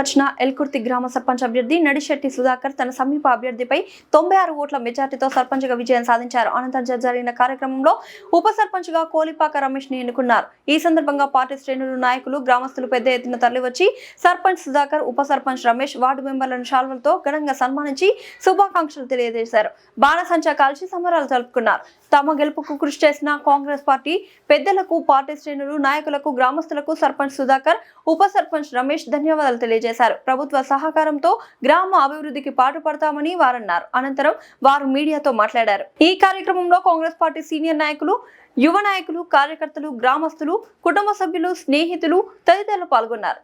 బలపరిచిన ఎల్కుర్తి గ్రామ సర్పంచ్ అభ్యర్థి నడిశెట్టి సుధాకర్ తన సమీప అభ్యర్థిపై 96 ఓట్ల మెజార్టీతో సర్పంచ్గా విజయం సాధించారు. అనంతరం జరిగిన కార్యక్రమంలో ఉప సర్పంచ్గా కోలిపాక రమేష్ ని ఎన్నుకున్నారు. ఈ సందర్భంగా పార్టీ శ్రేణులు, నాయకులు, గ్రామస్తులు పెద్ద ఎత్తున తరలివచ్చి సర్పంచ్ సుధాకర్, ఉప సర్పంచ్ రమేష్ వార్డు మెంబర్లను శాల్వలతో ఘనంగా సన్మానించి శుభాకాంక్షలు తెలియజేశారు. బాణసంచా కాల్చి సంబరాలు జరుపుకున్నారు. తమ గెలుపుకు కృషి చేసిన కాంగ్రెస్ పార్టీ పెద్దలకు, పార్టీ శ్రేణులు, నాయకులకు, గ్రామస్తులకు సర్పంచ్ సుధాకర్, ఉప సర్పంచ్ రమేష్ ధన్యవాదాలు తెలియజేశారు. ప్రభుత్వ సహకారంతో గ్రామ అభివృద్ధికి పాటుపడతామని వారన్నారు. అనంతరం వారు మీడియాతో మాట్లాడారు. ఈ కార్యక్రమంలో కాంగ్రెస్ పార్టీ సీనియర్ నాయకులు, యువ నాయకులు, కార్యకర్తలు, గ్రామస్తులు, కుటుంబ సభ్యులు, స్నేహితులు తదితరులు పాల్గొన్నారు.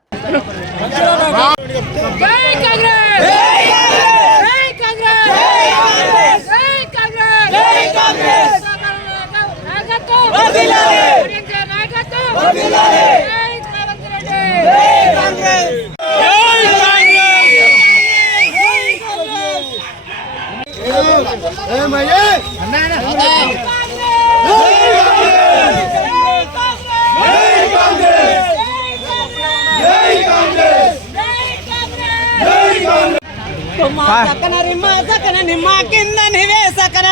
సకన నిమ్మ కింద నివే సకన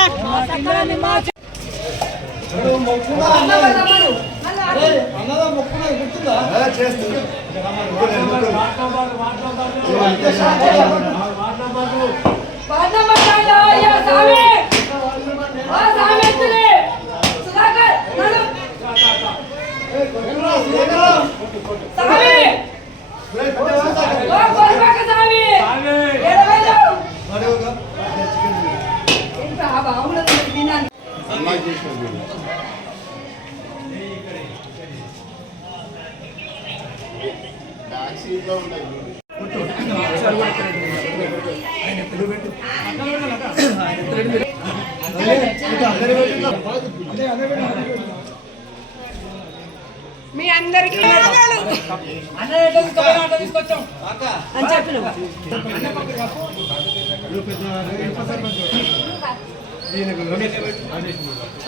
మీ అందరికీ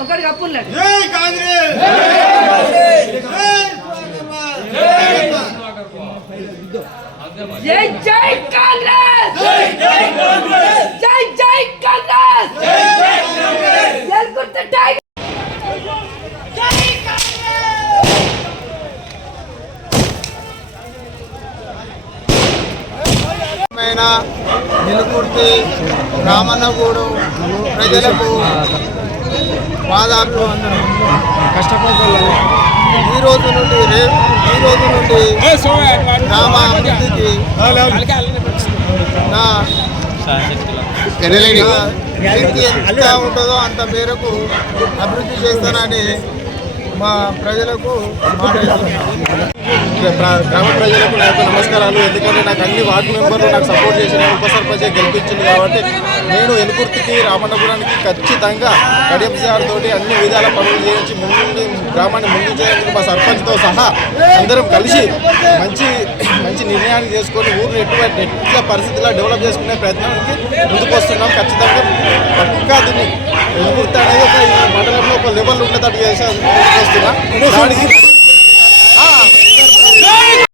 ఒకటి కప్పులు జై జై కాంగ్రెస్, జై జై కాంగ్రెస్, జై జై కాంగ్రెస్, జై జై కాంగ్రెస్, ఎల్కుర్తి టైగర్, జై కాంగ్రెస్. ఎల్కుర్తి రామన్నగూడు ప్రజలకు పాదాభివందనం. కష్టపడాలి. ఈ రోజు నుండి గ్రామ అభివృద్ధికి నా శక్తి ఎంత ఉంటుందో అంత మేరకు అభివృద్ధి చేస్తానని మా ప్రజలకు గ్రామ ప్రజలకు నాకు నమస్కారాలు. ఎందుకంటే నాకు అన్ని వార్డు మెంబర్లు నాకు సపోర్ట్ చేసిన ఉప సర్పంచ్ గెలిపించింది కాబట్టి నేను ఎల్కుర్తికి రామన్నపురానికి ఖచ్చితంగా కడియంసార్ తోటి అన్ని విధాల పనులు చేయించి గ్రామాన్ని ముందు చేయడానికి మా సర్పంచ్తో సహా అందరం కలిసి మంచి నిర్ణయాన్ని చేసుకొని ఊరిని ఎట్లా పరిస్థితిలో డెవలప్ చేసుకునే ప్రయత్నానికి ముందుకు వస్తున్నాం. ఖచ్చితంగా పక్కా దీన్ని ఎల్కుర్తి అనేది ఒక మండలంలో ఒక లెవెల్ ఉండేటట్టు చేసి ముందుకు వస్తున్నాం. దానికి